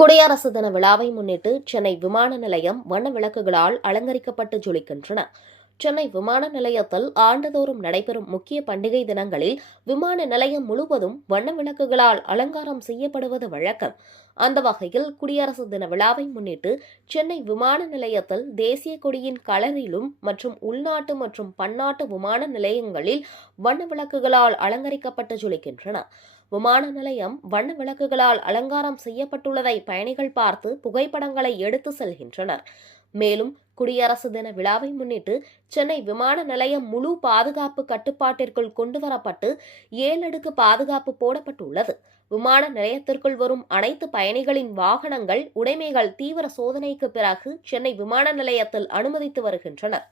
குடியரசு தின விழாவை முன்னிட்டு சென்னை விமான நிலையம் வண்ண விளக்குகளால் அலங்கரிக்கப்பட்டு ஜொலிக்கின்றன. சென்னை விமான நிலையத்தில் ஆண்டுதோறும் நடைபெறும் முக்கிய பண்டிகை தினங்களில் விமான நிலையம் முழுவதும் வண்ண விளக்குகளால் அலங்காரம் செய்யப்படுவது வழக்கம். அந்த வகையில் குடியரசு தின விழாவை முன்னிட்டு சென்னை விமான நிலையத்தில் தேசிய கொடியின் கலரிலும் மற்றும் உள்நாட்டு மற்றும் பன்னாட்டு விமான நிலையங்களில் வண்ண விளக்குகளால் அலங்கரிக்கப்பட்டு ஜொலிக்கின்றன. விமான நிலையம் வண்ண விளக்குகளால் அலங்காரம் செய்யப்பட்டுள்ளதை பயணிகள் பார்த்து புகைப்படங்களை எடுத்து செல்கின்றனர். மேலும் குடியரசு தின விழாவை முன்னிட்டு சென்னை விமான நிலையம் முழு பாதுகாப்பு கட்டுப்பாட்டிற்குள் கொண்டுவரப்பட்டு 7 அடுக்கு பாதுகாப்பு போடப்பட்டுள்ளது. விமான நிலையத்திற்குள் வரும் அனைத்து பயணிகளின் வாகனங்கள், உடைமைகள் தீவிர சோதனைக்கு பிறகு சென்னை விமான நிலையத்தில் அனுமதித்து வருகின்றனர்.